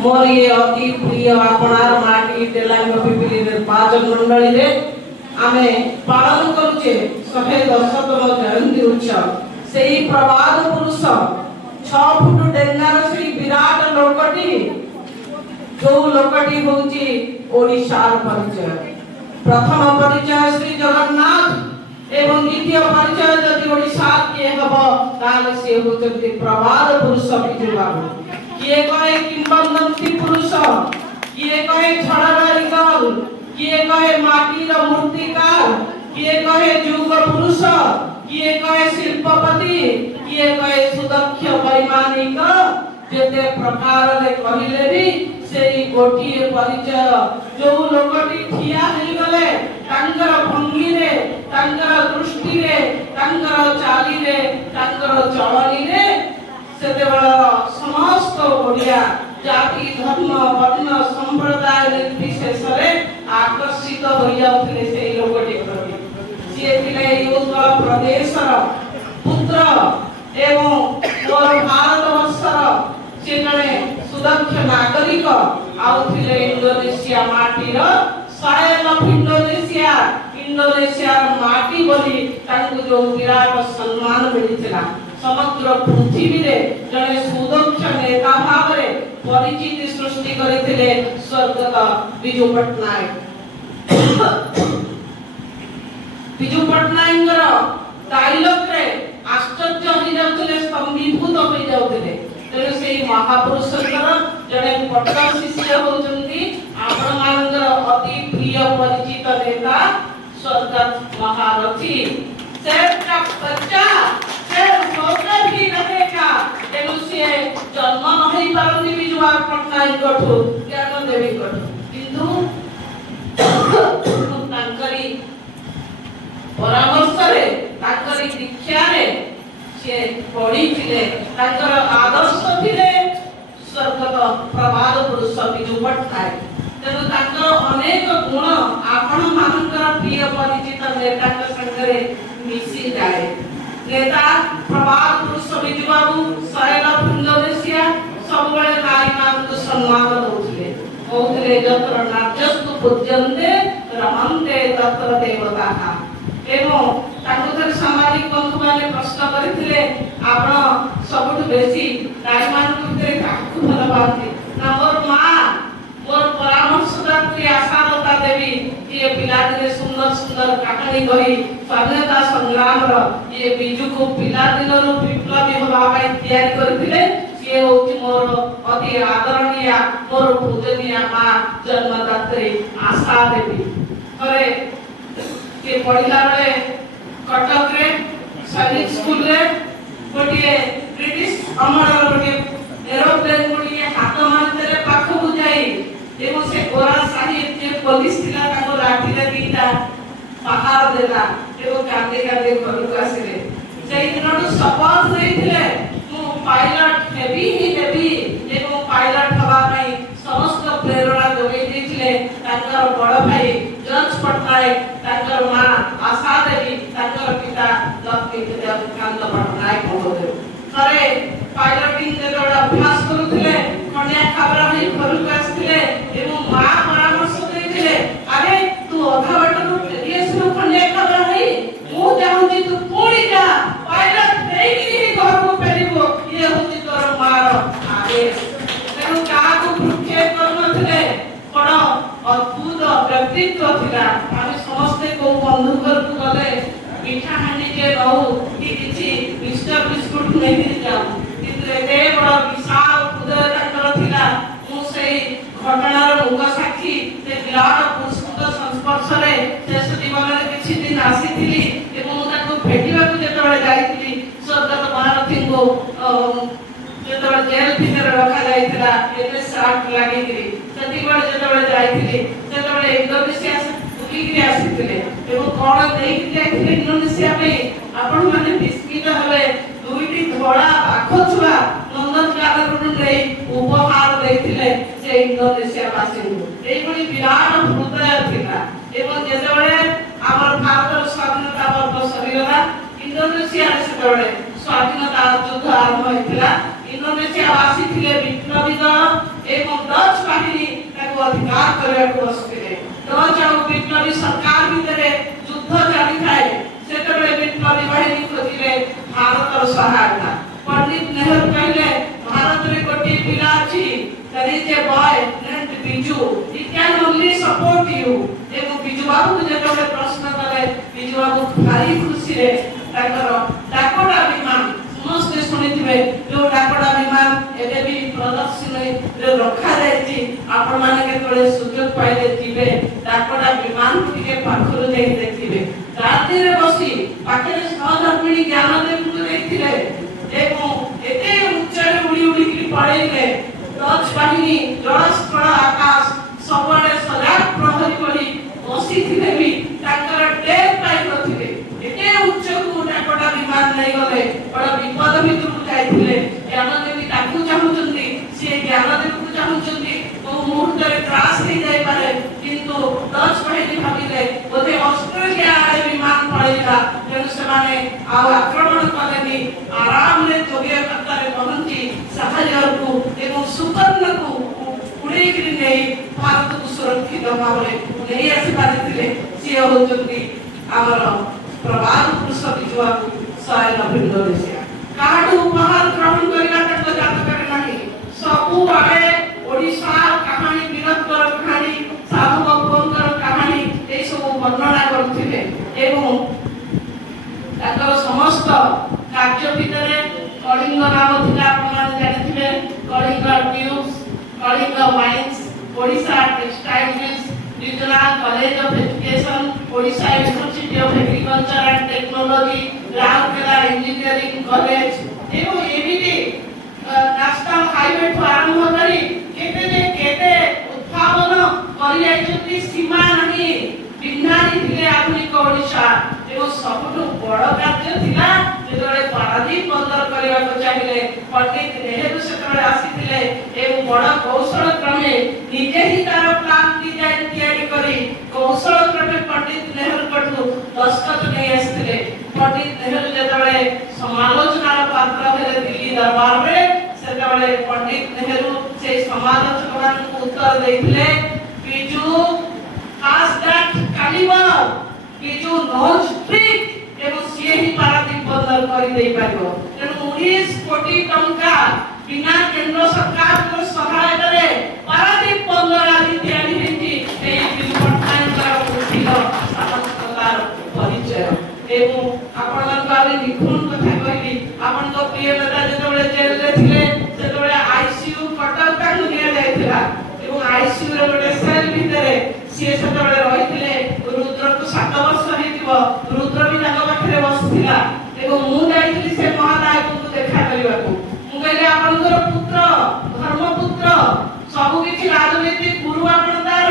मोर ये अति प्रिय आपणार माटी तेलांग पिपिली निर्वाचन मंडली रे आमे पालन करूचे 110तम जयंती उत्सव सेही प्रवाद पुरुष 6 फुट डेंगार सेही विराट लोकटी जो लोकटी होची ओडिशार परिचय। प्रथम परिचय श्री जगन्नाथ एवं द्वितीय परिचय जदि ओडिशा के हब ताले से होते प्रवाद पुरुष बिजु बाबू। किए कहे किंवदंती पुरुष, किए कहे छड़ारिकर, किए कहे माटीर मूर्तिकार, किए कहे युग पुरुष, किए कहे शिल्पपति, किए कहे सुदक्ष वैमानिक जेते प्रकार रे कहिले भी सेही गोटिए परिचय जो लोकटी ठिया हेई गले तांकर भंगी रे तांकर दृष्टि रे तांकर चाली रे तांकर चलनी रे सेते बड़ा समस्त ओडिया जाति धर्म वर्ण संप्रदाय निर्विशेष रे आकर्षित होई जाउथले सेही लोकटी प्रति जे थिले उत्कल प्रदेश पुत्र एवं भारत वर्षर से जने सुदक्ष नागरिक आउथिले इंडोनेशिया माटीर सायल ऑफ इंडोनेशिया इंडोनेशिया माटी बोली तांको जो विराट सम्मान मिलिथिला समग्र पृथ्वी रे जने सुदक्ष नेता भाव रे परिचिति सृष्टि करिथिले स्वर्गत बिजू पटनायक। बिजू पटनायक डायलॉग रे आश्चर्य होई जाउथिले स्तंभीभूत होई जाउथिले तेरे से महापुरुषଙ୍କର जने पट्ट शिष्य होचंती आपण मानकर अति प्रिय परिचित नेता स्वर्गत महारथी सेठ का बच्चा सेठ होकर ही रहेगा तेनु से जन्म नहीं पारंती बिजुआ पटनायक कठो ज्ञान देवी कठो किंतु तांकरी परामर्श रे तांकरी दीक्षा रे से पढ़ी थिले तांकर आदर्श थिले स्वर्गत प्रवाद पुरुष बिजू पटनायक तेनु तांकर अनेक गुण आपण मानकर प्रिय परिचित नेता के संगरे मिसी जाए। नेता प्रवाद पुरुष बिजू बाबू सायल ऑफ इंडोनेशिया सब बळे नारी मान को सम्मान दउथिले कहउथिले जत्र नार्यस्तु पूज्यन्ते रमन्ते तत्र देवताः एवं तांकर सामाजिक बंधु माने प्रश्न करथिले आपण सबुठ बेसी नारी मान भितरे काकू भल पाते ना मोर मां मोर परामर्शदात्री आशालता देवी ये पिला दिने सुंदर सुंदर कहानी कही स्वाधीनता संग्राम रो ये बिजू को पिला दिन रो विप्लवी होबा पई तैयारी करथिले से होती मोर अति आदरणीय मोर पूजनीय मां जन्मदात्री आशा देवी। अरे के पढ़िला बेले कटक रे सैनिक स्कूल रे गोटे ब्रिटिश अमर गोटे एरोप्लेन गोटे हाथ मारते पाख बुझाई एवं से गोरा साहिब जे पुलिस थिला ताको लाठी रे दीटा पहाड़ देला एवं कांदे कांदे घर को आसिले सेई दिनटू शपथ नैथिले मु पायलट हेबी ही हेबी एवं पायलट हवा पई समस्त प्रेरणा जोगै दैथिले ताकर बड़ भाई जज पटनायक ताकर मां आशा देवी ताकर पिता लक्ष्मी कांत पटनायक महोदय थरे पायलटिंग जे अभ्यास करूथिले खंडिया खबर ही घर को आसिले एवं मां परामर्श दैथिले अरे तू अधा बाटू ये सब खंडिया खबर है मु चाहूची तू पूरी जा पायलट देई घर को फेरिबो ये होची तोर मार आदेश तेनु का को भ्रुक्षेप करनथिले बड़ अद्भुत व्यक्तित्व थिला आमे समस्त को बंधु घर को गले मिठा हांडी के रहू कि किछि मिस्टर बिस्कुट नहीं जाऊ किंतु एते बड़ विशाल हृदय ताकर थिला मु सेई घटनार मुख साक्षी ते विराट पुरुषक संस्पर्श रे शेष जीवन रे किछि दिन आसीथिली एवं ताको भेटिबा को जेतबे जाईथिली स्वर्गत महारथी को जेतबे जेल भितर रखा जाईथिला एते साठ लागिकरी सती बड़ जेतबे जाईथिली जेतबे इंडोनेशिया से बुलिकरी आसीथिले एवं कोन देई जाईथिले इंडोनेशिया में आपण माने विस्मित हवे दुईटी धोळा आखो छुआ नंदन कानन रे उपहार देथिले से इंडोनेशिया वासी एई बड़ी विराट हृदय थिला एवं जेतबे हमर भारत स्वाधीनता वर्ष सरीगला इंडोनेशिया से स्वाधीनता युद्ध आरंभ होइतिला इंडोनेशिया वासी थिले विप्लवी दल ଏବଂ ଡଚ୍ ବାହିନୀ ତାକୁ ଅଧିକାର କରିବାକୁ ବସିଥିଲେ। ଡଚ୍ ଆଉ ବିପ୍ଳବୀ ସରକାର ଭିତରେ ଯୁଦ୍ଧ ଚାଲିଥାଏ। ସେତେବେଳେ ବିପ୍ଳବୀ ବାହିନୀ ଖୋଜିଲେ ଭାରତର ସହାୟତା। ପଣ୍ଡିତ ନେହେରୁ କହିଲେ ଭାରତରେ ଗୋଟିଏ ପିଲା ଅଛି, there is a boy named Biju, he can only support you। ଏବଂ ବିଜୁ ବାବୁଙ୍କୁ ଯେତେବେଳେ ପ୍ରଶ୍ନ କଲେ ବିଜୁ ବାବୁ ଭାରି ଖୁସିରେ ତାଙ୍କର ଡାକୋଟା ବିମାନ, ସମସ୍ତେ ଶୁଣିଥିବେ ଯୋଉ ଡାକୋଟା ବିମାନ ଏବେ ବି ପ୍ରଦର୍ଶନୀରେ ରଖାଯାଇଛି, ଆପଣମାନେ କେତେବେଳେ ସୁଯୋଗ ପାଇଲେ ଯିବେ ଡାକୋଟା ବିମାନକୁ ଟିକେ ପାଖରୁ ଯାଇ ଦେଖିବେ। ରାତିରେ ବସି ପାଖରେ ସହଧର୍ମିଣୀ ଜ୍ଞାନଦେବଙ୍କୁ ଦେଖିଲେ ଏବଂ ଏତେ ଉଚ୍ଚରେ ଉଡ଼ି ଉଡ଼ିକି ପଳେଇଲେ। ଡଚ୍ ବାହିନୀ ଜଳସ୍ଥଳ ଆକାଶ ସବୁଆଡ଼େ ସଜାଗ ପ୍ରହରୀ କରି ବସିଥିଲେ ବି ତାଙ୍କର ଡେଟ୍ ପାଇନଥିଲେ। ଏତେ ଉଚ୍ଚକୁ ଡାକୋଟା ବିମାନ ନେଇଗଲେ, ବଡ଼ ବିପଦ ଭିତରକୁ ଯାଇଥିଲେ। ଜ୍ଞାନଦେବୀ ତାକୁ ଚାହୁଁଛନ୍ତି, ସିଏ ଜ୍ଞାନଦେବୀକୁ ଚାହୁଁଛନ୍ତି, କୋଉ ମୁହୂର୍ତ୍ତରେ କ୍ରାସ୍ ହେଇଯାଇପାରେ। କିନ୍ତୁ ଡଚ୍ ବାହିନୀ ଭାବିଲେ ବୋଧେ ଅଷ୍ଟ୍ରେଲିଆ ଆଡ଼େ ବିମାନ ପଳେଇଲା, ତେଣୁ ସେମାନେ ଆଉ ଆକ୍ରମଣ କଲେନି। ଆରାମରେ ଯୋଗ୍ୟତାରେ ପହଞ୍ଚି ସାହାଯ୍ୟକୁ ଏବଂ ସୁକର୍ଣ୍ଣକୁ ଉଡ଼େଇକିରି ନେଇ ଭାରତକୁ ସୁରକ୍ଷିତ ଭାବରେ ନେଇ ଆସିପାରିଥିଲେ। ସିଏ ହେଉଛନ୍ତି ଆମର ପ୍ରବାଦ ପୁରୁଷ ବିଜୁ ବାବୁ, 190 ଇଣ୍ଡୋନେସିଆ। କାହାଠୁ ଉପହାର ଗ୍ରହଣ କରିବା ତାଙ୍କ ଜାତକରେ ନାହିଁ। ସବୁଆଡ଼େ ଓଡ଼ିଶାର କାହାଣୀ, ବୀରତ୍ୱର କାହାଣୀ, ସାଧୁ ବାବୁଙ୍କର କାହାଣୀ ଏସବୁ ବର୍ଣ୍ଣନା କରୁଥିଲେ। ଏବଂ ତାଙ୍କର ସମସ୍ତ କାର୍ଯ୍ୟ ଭିତରେ କଳିଙ୍ଗ ନାମ ଥିଲା, ଆପଣମାନେ ଜାଣିଥିବେ। Kalinga tubes, Kalinga mines, Odisha textile mills, regional college of education, Odisha university of agriculture and technology, Rourkela engineering college ଏବଂ ଏମିତି ନ୍ୟାସନାଲ ହାଇୱେଠୁ ଆରମ୍ଭ କରି କେତେ ଉଦ୍ଭାବନ କରିଯାଇଛନ୍ତି, ସୀମା ନାହିଁ। ବିଜ୍ଞାନୀ ଥିଲେ ଆଧୁନିକ ଓଡ଼ିଶା। ଏବଂ ସବୁଠୁ ବଡ଼ କାର୍ଯ୍ୟ ଥିଲା ଯେତେବେଳେ ପାରାଦୀପ ବନ୍ଦର କରିବାକୁ ଚାହିଁଲେ, ପଣ୍ଡିତ ନେହେରୁ ସେତେବେଳେ ଆସିଥିଲେ ଏବଂ ବଡ଼ କୌଶଳ କ୍ରମେ ନିଜେ ହିଁ ତାର ପ୍ଲାନ ଡିଜାଇନ ତିଆରି କରି କୌଶଳ କ୍ରମେ ପଣ୍ଡିତ ନେହେରୁଙ୍କଠୁ ଦସ୍ତଖତ ନେଇ ଆସିଥିଲେ। ପଣ୍ଡିତ ନେହେରୁ ଯେତେବେଳେ ସମାଲୋଚନାର ପାତ୍ର ହେଲେ ଦିଲ୍ଲୀ ଦରବାରରେ, ସେତେବେଳେ ପଣ୍ଡିତ ନେହେରୁ ସେହି ସମାଲୋଚକମାନଙ୍କୁ ଉତ୍ତର ଦେଇଥିଲେ, Biju has that caliber, Biju knows trick ଏବଂ ସିଏ ହିଁ ପାରାଦୀପ ବନ୍ଦର କରିଦେଇ ପାରିବ। ତେଣୁ 19 କୋଟି ଟଙ୍କା ବିନା କେନ୍ଦ୍ର ସରକାରଙ୍କ ସହାୟତାରେ ପାରାଦୀପ ବନ୍ଦର ଆଜି ତିଆରି ହେଇଛି। ଏହି ବିଜୁ ପଟ୍ଟନାୟକଙ୍କର ବୁଦ୍ଧିର ସାହସିକତାର ପରିଚୟ। ଏବଂ ଆପଣମାନଙ୍କ ଆଗରେ ନିଖୁଣ କଥା କହିବି, ଆପଣଙ୍କ ପ୍ରିୟ ନେତା ଯେତେବେଳେ ଜେଲରେ ଥିଲେ ସେତେବେଳେ ଆଇସିୟୁ କଟକ ତାଙ୍କୁ ନିଆଯାଇଥିଲା ଏବଂ ଆଇସିୟୁ ର ଗୋଟେ ସେଲ୍ ଭିତରେ ସିଏ ସେତେବେଳେ ରହିଥିଲେ। ରୁଦ୍ରକୁ 7 ବର୍ଷ ହେଇଯିବ, ରୁଦ୍ର ବି ତାଙ୍କ ପାଖରେ ବସିଥିଲା ଏବଂ ମୁଁ ଯାଇଥିଲି ସେ ମହାନାୟକଙ୍କୁ ଦେଖା କରିବାକୁ। ମୁଁ କହିଲି ଆପଣଙ୍କର ପୁତ୍ର, ଧର୍ମପୁତ୍ର, ସବୁ କିଛି ରାଜନୈତିକ ଗୁରୁ ଆପଣ ତାର,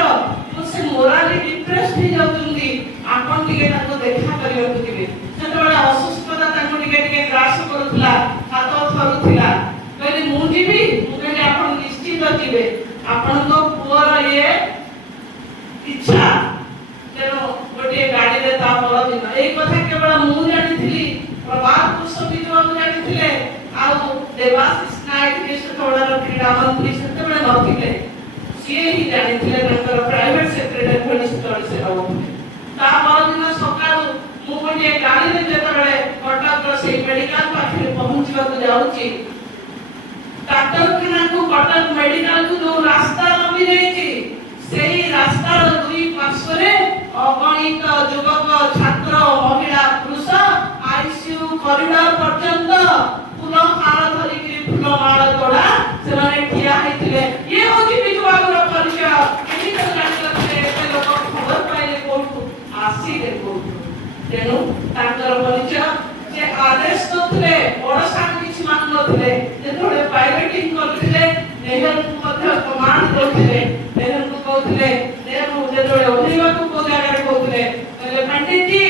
ସେ ମୋରାଲି ଡିପ୍ରେସଡ ହେଇଯାଉଛନ୍ତି, ଆପଣ ଟିକେ ତାଙ୍କୁ ଦେଖା କରିବାକୁ ଯିବେ। ସେତେବେଳେ ଅସୁସ୍ଥତା ତାଙ୍କୁ ଟିକେ ଟିକେ ଗ୍ରାସ କରୁଥିଲା, ହାତ ଥରୁଥିଲା। କହିଲି ମୁଁ ଯିବି? ମୁଁ କହିଲି ଆପଣ ନିଶ୍ଚିତ ଯିବେ, ଆପଣଙ୍କ ପୁଅର ଇଏ ଇଚ୍ଛା। ତେଣୁ ଗୋଟିଏ ଗାଡ଼ିରେ ତା ପରଦିନ, ଏଇ କଥା କେବଳ ମୁଁ ଜାଣିଥିଲି, ପ୍ରବାଦ ପୁରୁଷ ବିଜୁ ବାବୁ ଜାଣିଥିଲେ, ଆଉ ଦେବାଶିଷ ନାୟକ ଯିଏ ସେତେବେଳର କ୍ରୀଡ଼ା ମନ୍ତ୍ରୀ ସେତେବେଳେ ନଥିଲେ, ସିଏ ହିଁ ଜାଣିଥିଲେ, ତାଙ୍କର ପ୍ରାଇଭେଟ ସେକ୍ରେଟାରୀ ଭଳି ସେତେବେଳେ ସେ ରହୁଥିଲେ। ତା ପରଦିନ ସକାଳୁ ମୁଁ ଗୋଟିଏ ଗାଡ଼ିରେ ଯେତେବେଳେ କଟକର ସେଇ ମେଡିକାଲ ପାଖରେ ପହଞ୍ଚିବାକୁ ଯାଉଛି, ଡାକ୍ତରଖାନାକୁ କଟକ ମେଡିକାଲକୁ ଯୋଉ ରାସ୍ତା ଲମ୍ବି ଯାଇଛି, ସେଇ ରାସ୍ତାର ଦୁଇ ପାର୍ଶ୍ୱରେ ଅଗଣିତ ଯୁବକ, ଛାତ୍ର, ମହିଳା, ପୁରୁଷ ଆଇସିୟୁ କରିଡର ପର୍ଯ୍ୟନ୍ତ ଫୁଲ ହାର ଧରିକିରି ଫୁଲମାଳ ତୋଡ଼ା ସେମାନେ ଠିଆ ହେଇଥିଲେ। ଇଏ ହଉଛି ବିଜୁ ବାବୁର ପରିଚୟ। ଏମିତି ଜାଣିନଥିଲେ, ଏତେ ଲୋକ ଖବର ପାଇଲେ କୋଉଠୁ, ଆସିଲେ କୋଉଠୁ। ତେଣୁ ତାଙ୍କର ପରିଚୟ, ସେ ଆଦେଶ ଦଉଥିଲେ, ବଡ଼ ସାଙ୍ଗ କିଛି ମାନୁନଥିଲେ। ଯେତେବେଳେ ପାଇଲଟିଂ କରୁଥିଲେ ନେହେରୁଙ୍କୁ ମଧ୍ୟ କମାଣ୍ଡ ଦଉଥିଲେ। ନେହେରୁଙ୍କୁ କହୁଥିଲେ, ନେହେରୁ ଯେତେବେଳେ ଓହ୍ଲେଇବାକୁ କୋଉ ଜାଗାରେ କହୁଥିଲେ, କହିଲେ ପଣ୍ଡିତ G,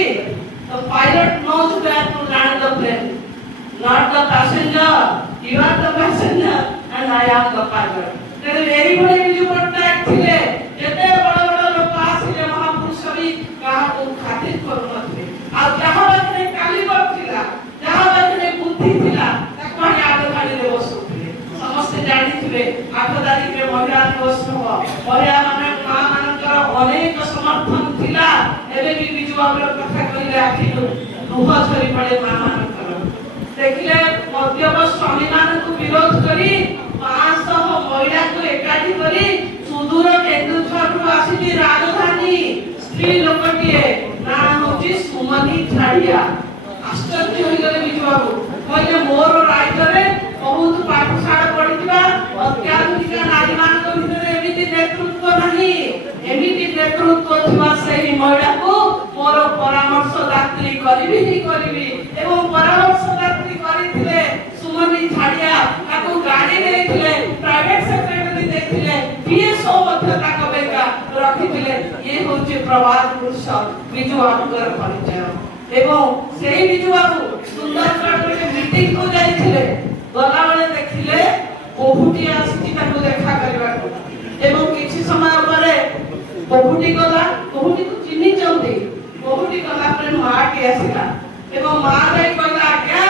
the pilot knows where to land the plane, not the passenger. You are the passenger and I am the pilot. ତେଣୁ ଏଇଭଳି ବିଜୁ ପଟ୍ଟନାୟକ ଥିଲେ। ଯେତେ ବଡ଼ ବଡ଼ ଲୋକ ଆସିଲେ ମହାପୁରୁଷ ବି କାହାକୁ ଖାତିର କରୁନଥିଲେ। ଆଉ ଯାହା ପାଖରେ କାଲିବର ଥିଲା, ଯାହା ପାଖରେ ବୁଦ୍ଧି ଥିଲା, ତାକୁ ଆଣି ଆଗ ଧାଡ଼ିରେ ବସଉଥିଲେ। ସମସ୍ତେ ଜାଣିଥିବେ 8 ତାରିଖରେ महिला दिवस हो महिला माने मां मानकर अनेक समर्थन थिला एबे भी बिजु बाबूर कथा कहिले आखिलु लुह झरी पड़े मां मानकर देखिले मध्यम स्वामी मानकु विरोध करी 500 महिला को एकाठी करी सुदूर केन्दुझरु आसीती राजधानी स्त्री लोकटिए ना होची सुमनी झाड़िया आश्चर्य होई गले बिजु बाबू कहले मोर राज्य बहुत पाठशाला पढ़िथिबा अत्याधुनिक नारी मानक भितर एमिति नेतृत्व नहीं एमिति नेतृत्व थिबा सेही महिला को मोर परामर्शदात्री करिबी एवं परामर्शदात्री करिथिले सुमनी झाड़िया ताको गाड़ी देथिले प्राइवेट सेक्रेटरी देथिले पीएसओ मध्य ताको बेका रखिथिले ये होचे प्रवाद पुरुष बिजु बाबूर परिचय एवं सेही बिजु बाबू सुंदरगढ़ में मीटिंग को जाइथिले गला वाले देखिले बहुटी आसी ताको देखा करबा एवं किछि समय परे बहुटी गला बहुटी को चिन्ही चौंदी बहुटी गला पर मां के आसीला एवं मां रे कहला आज्ञा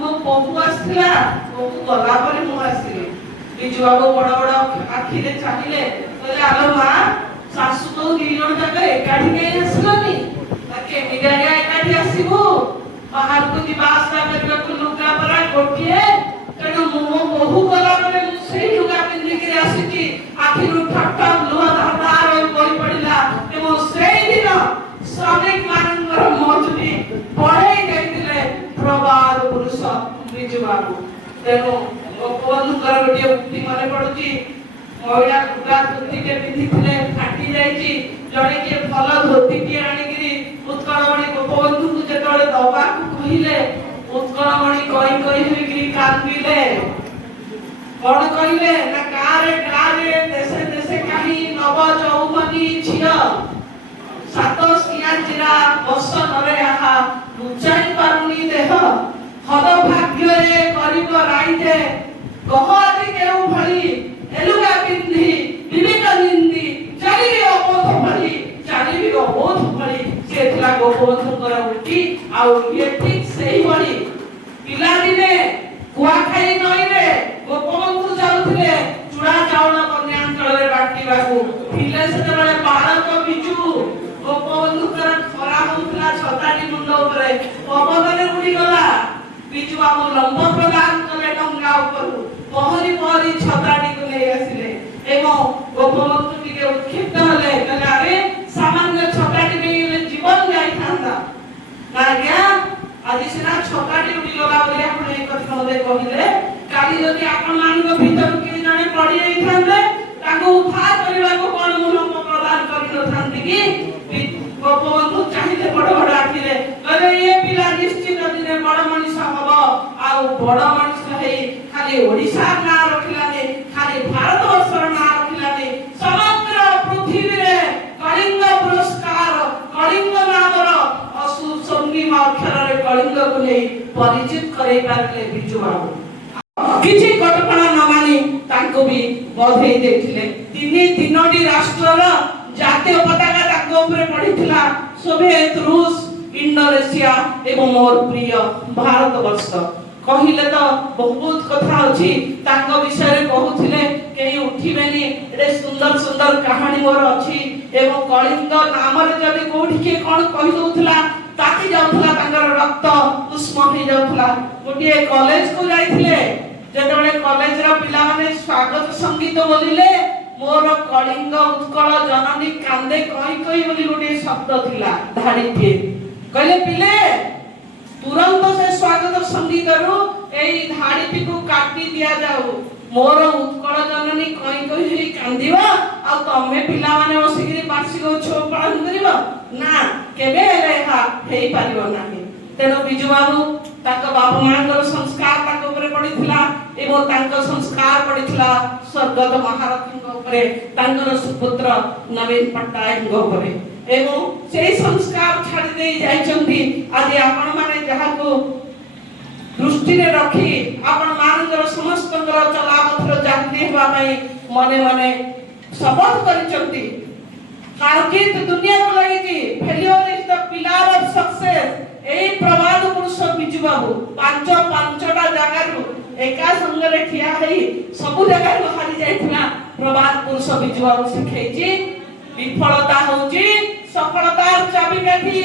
मो बहु आसीला बहु गला पर मु आसीले बिजु बाबू बड़ बड़ आखि रे चाहिले कहले आलो मां सासु तो दी जण तक एकाठी के आसलनी ताके मिगाया एकाठी आसीबो बाहर को दिवासता करबा को लुगा परा गोटिए तेणु मो बहु गला रे सेही लुगा पिंधि के आसीची आखिरु ठट्टा लुहा धारदार होई पड़ी पड़िला एवं सेही दिन श्रमिक मानकर मजूरी पढ़ाई देथिले प्रवाद पुरुष बिजु बाबू तेणु गोपबंधुकर गोटे उक्ति मने पड़ुची महिला लुगा धोती के पिंधिथिले फाटी जाईची जणे के फल धोती के आनिगिरी उत्कलमणि गोपबंधु को जेतळे दबा को कहिले उत्कलमणि कहि होइगिरी कांदिले कोन कहिले ना गारे देशे देशे काही नव चौमनी छिया सातोस कियाचिरा बस नरे आहा लुचाई पारुनी देह हद भाग्य रे करिब राइजे गहति केउ भली एलुगा पिंधी विवेक निंदी चालिबी अबोध भली सेथला गोपबंधुकर उठी आउ ये ठीक सही भली पिला दिने कुआखाई नई रे गोपबंधु जाउथिले चूड़ा चावल कन्यांचल रे बाटीबाकू पिले सेतबेले बालक बिजु गोपबंधुकर खरा होउतला छताटी मुंड उपरे पवनरे उड़ी गला बिजु बाबू लंब प्रदान कले डंगा उपरु पहरी छताटी को ले आसिले एवं गोपबंधु टिके उत्क्षिप्त हले कहले अरे सामान्य छताटी में जीवन जाई थांदा ना गया आदि सिना छताटी उड़ी गला बोली आपण एक कथा मते कहिले काली जदि आपण मानक भीतर के जाने पड़ी जाई थांदे ताको उद्धार करबा को कोन मूलक प्रदान करि न थांदी कि गोपबंधु चाहिए बड़ बड़ आखिरे कहले ये पिला निश्चित दिने बड़ मनीष हबो आ बड़ मनीष हे खाली ओडिसा ना रखिलाने खाली भारत वर्षर ना रखिलाने समग्र पृथ्वी रे कलिंग पुरस्कार कलिंग नामर असु संगीम अक्षर रे कलिंग को नै परिचित करै पारले बिजु बाबू किछि कटकणा न मानी ताको भी बधै देखिले तीनोटी राष्ट्रर जातीय पताका ताको ऊपर पडिथिला सोवियत रूस इंडोनेशिया एवं मोर प्रिय भारत वर्ष कहिले तो बहुत कथा अछि ताको विषय रे कहउथिले केही उठिबेनी एते सुंदर सुंदर कहानी मोर अछि एवं कलिंग नाम रे जदि कोठी के कोन कहि दउथला ताकि जाउथला तांगर रक्त उष्म हे जाउथला गोटे कॉलेज को जाइथिले जेतबेले कॉलेज रा पिला माने स्वागत संगीत बोलिले मोर कलिंग उत्कल जननी कांदे कहि बोली गोटे शब्द थिला धाडीते कहले पिले तुरंत से स्वागत संगीत रु एई धाडीटी को काटी दिया जाऊ मोर उत्कल जननी कहि कांदिबा आ तमे पिला माने बसिगिरी वार्षिक उत्सव पालन करिबो ना केबे लेहा हेई पारिबो नाही तेनो बिजु बाबू ताको बाबू मानकर संस्कार ताको ऊपर पडिथिला एवं ताको संस्कार पडिथिला स्वर्गत महारथी ऊपर तांकर सुपुत्र नवीन पट्टनायक ऊपर एवं सेही संस्कार छाडी दे जाइचंती आदि आपण माने जहा को दृष्टि रे रखी आपण मानकर समस्त चलापथर जाति हेबा पई मने मने शपथ करिचंती कारकित दुनिया को लगी थी failure is the pillar of success एई प्रवाद पुरुष बिजु बाबू पांचटा जगह रु एका संग रे ठिया हई सब जगह रो हारी जाइथिला प्रवाद ପୁରୁଷ ବିଜୁଆକୁ ଶିଖେଇଛି ବିଫଳତା ହଉଛି ସଫଳତାର ଚାବିକାଠି।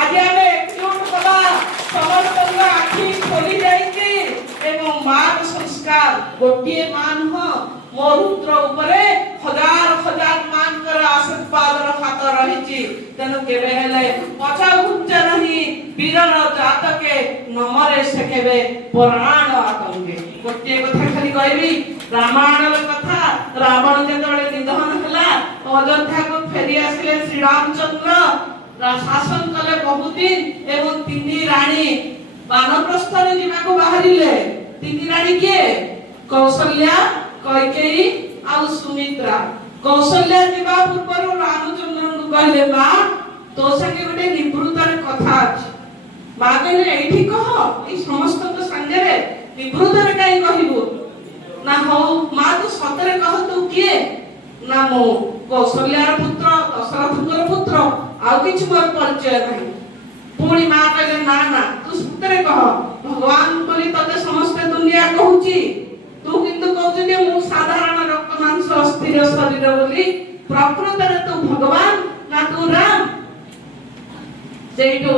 ଆଜି ଆମେ ଏକଜୁଟ ହବା, ସମସ୍ତଙ୍କ ଆଖି ଖୋଲି ଯାଇଛି ଏବଂ ମାନ ସଂସ୍କାର ଗୋଟିଏ ମା ନୁହଁ, ମୋ ରୁଦ୍ର ଉପରେ ହଜାର ହଜାର ମାନଙ୍କର ଆଶୀର୍ବାଦର ହାତ ରହିଛି। ତେଣୁ କେବେ ହେଲେ ପଛା ଘୁଞ୍ଚ ନାହିଁ, ବୀରର ଜାତକେ ନମରେ ସେ କେବେ ପରାଣ ଆତଙ୍କେ। ଗୋଟିଏ କଥା ଖାଲି କହିବି, ରାମାୟଣର କଥା। ରାବଣ ଯେତେବେଳେ ନିଧନ ହେଲା, ଅଯୋଧ୍ୟାକୁ ଫେରି ଆସିଲେ ଶ୍ରୀରାମଚନ୍ଦ୍ର, ଶାସନ କଲେ ବହୁଦିନ ଏବଂ 3 ରାଣୀ ବାନପ୍ରସ୍ଥରେ ଯିବାକୁ ବାହାରିଲେ। 3 ରାଣୀ କିଏ? କୌଶଲ୍ୟା, କୈକେୟୀ ଆଉ ସୁମିତ୍ରା। କୌଶଲ୍ୟା ଯିବା ପୂର୍ବରୁ ରାମଚନ୍ଦ୍ରଙ୍କୁ କହିଲେ, ମା ତୋ ସାଙ୍ଗେ ଗୋଟେ ନିବୃତ୍ତରେ କଥା ଅଛି। ମା କହିଲେ, ଏଇଠି କହ, ଏଇ ସମସ୍ତଙ୍କ ସାଙ୍ଗରେ ନିବୃତ୍ତରେ କାହିଁ କହିବୁ? ନା ହଉ ମା ତୁ ସତରେ କହ, ତୁ କିଏ? ନା ମୁଁ କୌଶଲ୍ୟାର ପୁତ୍ର, ଦଶରଥଙ୍କର ପୁତ୍ର, ଆଉ କିଛି ମୋର ପରିଚୟ ନାହିଁ। ପୁଣି ମା କହିଲେ, ନା ନା ତୁ ସତରେ କହ, ଭଗବାନ ବୋଲି ତତେ ସମସ୍ତେ ଦୁନିଆ କହୁଛି, ତୁ କିନ୍ତୁ କହୁଛୁ ଯେ ମୁଁ ସାଧାରଣ ରକ୍ତ ମାଂସ ଅସ୍ଥିର ଶରୀର ବୋଲି, ପ୍ରକୃତରେ ତୁ ଭଗବାନ ନା ତୁ ରାମ? ସେଇଠୁ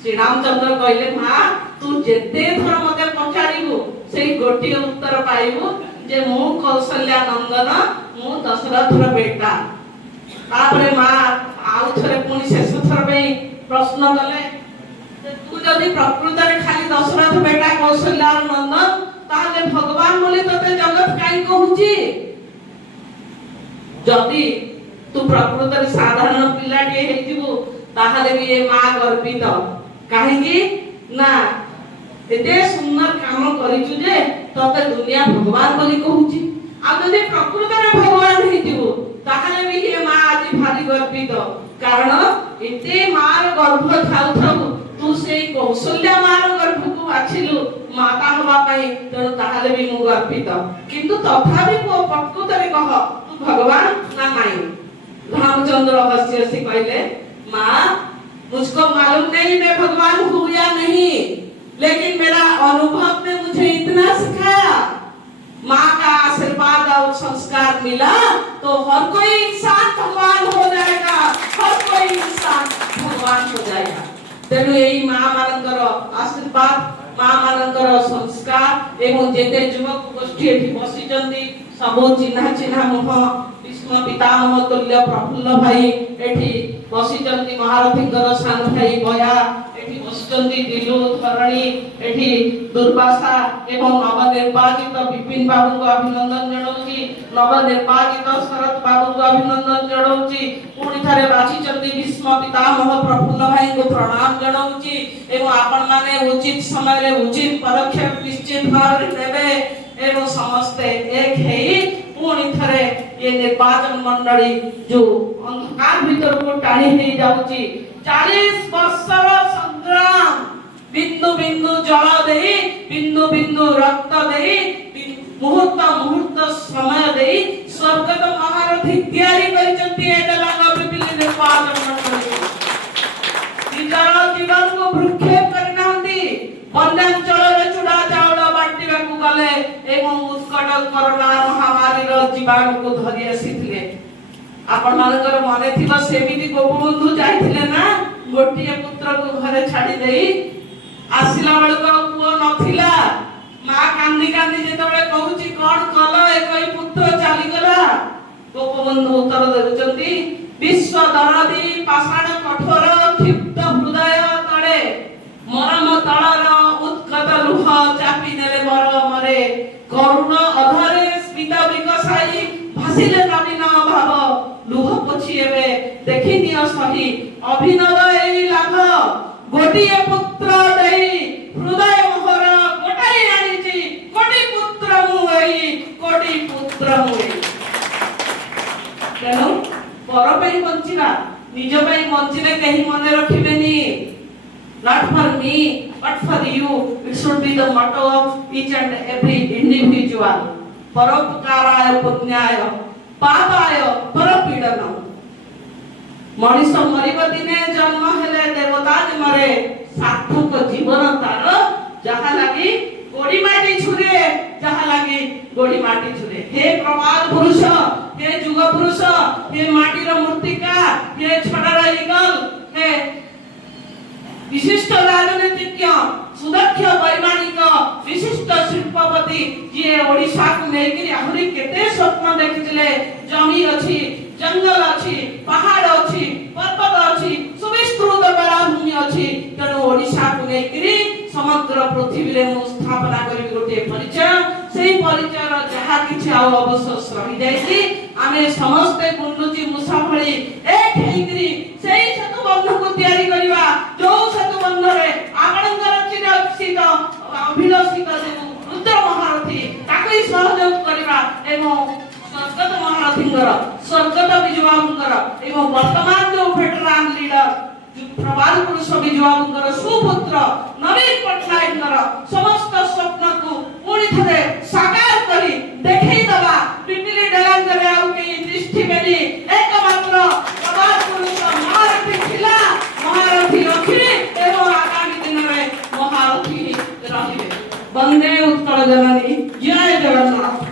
ଶ୍ରୀରାମଚନ୍ଦ୍ର କହିଲେ, ମା ତୁ ଯେତେ ଥର ମତେ ପଚାରିବୁ ସେଇ ଗୋଟିଏ ଉତ୍ତର ପାଇବୁ ଯେ ମୁଁ କୌଶଲ୍ୟା ନନ୍ଦନ, ମୁଁ ଦଶରଥର ବେଟା। ତାପରେ ମା ଆଉ ଥରେ ପୁଣି ଶେଷ ଥର ପାଇଁ ପ୍ରଶ୍ନ କଲେ, ତୁ ଯଦି ପ୍ରକୃତରେ ଖାଲି ଦଶରଥ ବେଟା କୌଶଲ୍ୟାର ନନ୍ଦନ, ତାହେଲେ ଭଗବାନ ବୋଲି ତତେ ଜଗତ କାହିଁ କହୁଛି? ଯଦି ତୁ ପ୍ରକୃତରେ ସାଧାରଣ ପିଲାଟିଏ ହେଇଯିବୁ ତାହେଲେ ବି ଏ ମା ଗର୍ବିତ। କାହିଁକି ନା ଏତେ ସୁନ୍ଦର କାମ କରିଛୁ ଯେ ତତେ ଦୁନିଆ ଭଗବାନ ବୋଲି କହୁଛି। ଆଉ ଯଦି ପ୍ରକୃତରେ ଭଗବାନ ହେଇଯିବୁ ତାହେଲେ ବି ଏ ମା ଆଜି ଭାରି ଗର୍ବିତ, କାରଣ ଏତେ ମାର ଗର୍ଭ ଥାଉ ଥାଉ ତୁ ସେଇ କୌଶଲ୍ୟା ମାର ଗର୍ଭକୁ ବାଛିଲୁ ମାତା ହବା ପାଇଁ, ତେଣୁ ତାହେଲେ ବି ମୁଁ ଗର୍ବିତ। କିନ୍ତୁ ତଥାପି ପୁଅ ପ୍ରକୃତରେ କହ, ତୁ ଭଗବାନ ନା ନାଇଁ? ରାମଚନ୍ଦ୍ର ହସି ହସି କହିଲେ, ମା मुझको मालूम नहीं मैं भगवान हूँ या नहीं, लेकिन मेरा अनुभव ने मुझे इतना सिखाया, माँ का आशीर्वाद और संस्कार मिला तो हर कोई इंसान भगवान हो जाएगा, हर कोई इंसान भगवान हो जाएगा। तेणु यही माँ मानकर आशीर्वाद, माँ मानकर संस्कार एवं जेते युवक गोष्ठी एठी बसिचंदी सबो चिन्हा चिन्हा मुह भीष्म पितामह तुल्य प्रफुल्ल भाई एठी बसिचंदी, महारथींकर सान भाई बया एठी बसिचंदी, दिलु धरणी एठी दुर्वासा एवं नवनिर्वाचित विपिन बाबू को अभिनंदन जणाउची, नवनिर्वाचित शरद बाबू को अभिनंदन जणाउची, पुणी थारे बासिचंदी भीष्म पितामह प्रफुल्ल भाई को प्रणाम जणाउची एवं आपण माने उचित समय रे उचित पदक्षेप निश्चित भाव रे नेबे एवं समस्ते एक हेई पुणी थारे ये निर्वाचन मंडली जो अंधकार भीतर को टाणी हे जाउची 40 वर्षर संग्राम, बिंदु बिंदु जल देई, बिंदु बिंदु रक्त देई, मुहूर्त मुहूर्त समय देई स्वर्गत महारथी तैयारी करिसंती एडलांग पिपिली निर्वाचन मंडली। निजर जीवन को भ्रुक्षेप करनांती, बन्यांचल रे चुड़ा चाउल बांटिबा को गले एवं उत्कट कोरोना महामारी रो जीवाणु को धरि आसीथिले। आपण मानकर मने थिबा सेमिति गोपबंधु जाइथिले ना, गोटिए पुत्र को घरे छाडी देई आसिला बेलको पुओ नथिला, मां कांदी कांदी जेतबेले कहूची कोन कल एकई पुत्र चाली गला, गोपबंधु उत्तर देउचंती, विश्व दरदी पाषाण कठोर क्षिप्त हृदय तळे मरम तळर उत्कट लुह चापी नेले मर मरे, करुण अधरे स्मित विकसाई भासिले नवीन भाव, लुह पोछिएबे देखिनियो सही अभिनव एई लाभ, गोटिए पुत्र देई हृदय मोहर गोटाई आनिची, कोटी पुत्र मु एई, कोटी पुत्र मु एई। तेणु पर पे बंचिबा, निज पे बंचिले केही मने रखिबेनी। Not for me, but for you. It should be the motto of each and every individual. परोपकाराय पुण्याय पापाय परपीडनम। Manish मरिब दिने जन्म हेले देवता मरे, सार्थक जीवन तार जहा लागी गोड़ी माटी छुरे, जहा लागी गोड़ी माटी छुरे। हे प्रमाद पुरुष हे छड़ारा इगल हे विशिष्ट राजनीतिज्ञ सुदक्ष वैमानिक विशिष्ट शिल्पपति जे ओडिशा को नेकिरी आहुरी केते स्वप्न देखिथिले जमी अछि जंगल अछि पहाड़ अछि पर्वत अछि सुविस्तृत बेलाभूमि अछि तेणु ओडिशा को नेकिरी समग्र पृथ्वी रे मु स्थापना करी गोटे परिचय सेही परिचय र जहा किछि आउ अवश्य रहि जाइछि आमे समस्त गुंडुची मुसा भଳି एक हेइकरी सेही सेतु बंध को तयारी करिवा जो सेतु बंध रे आपणकर चिरक्षित अभिलषित जे रुद्र महारथी ताकई सहयोग करिवा एवं स्वर्गत महारथींगर स्वर्गत विजयबाबुंगर एवं वर्तमान जो वेटरान लीडर प्रवाद पुरुष विजयबाबुंगर सुपुत्र नवीन पटनायकंगर समस्त स्वप्न को पुणी थरे साकार करी देखै दबा पिपिली डलांगरे आउ के दृष्टि बेली एकमात्र प्रवाद पुरुष महारथी थिला महारथी अखिरे एवं आगामी दिन रे महारथी रहिबे वंदे उत्कल जननी जय जगन्नाथ।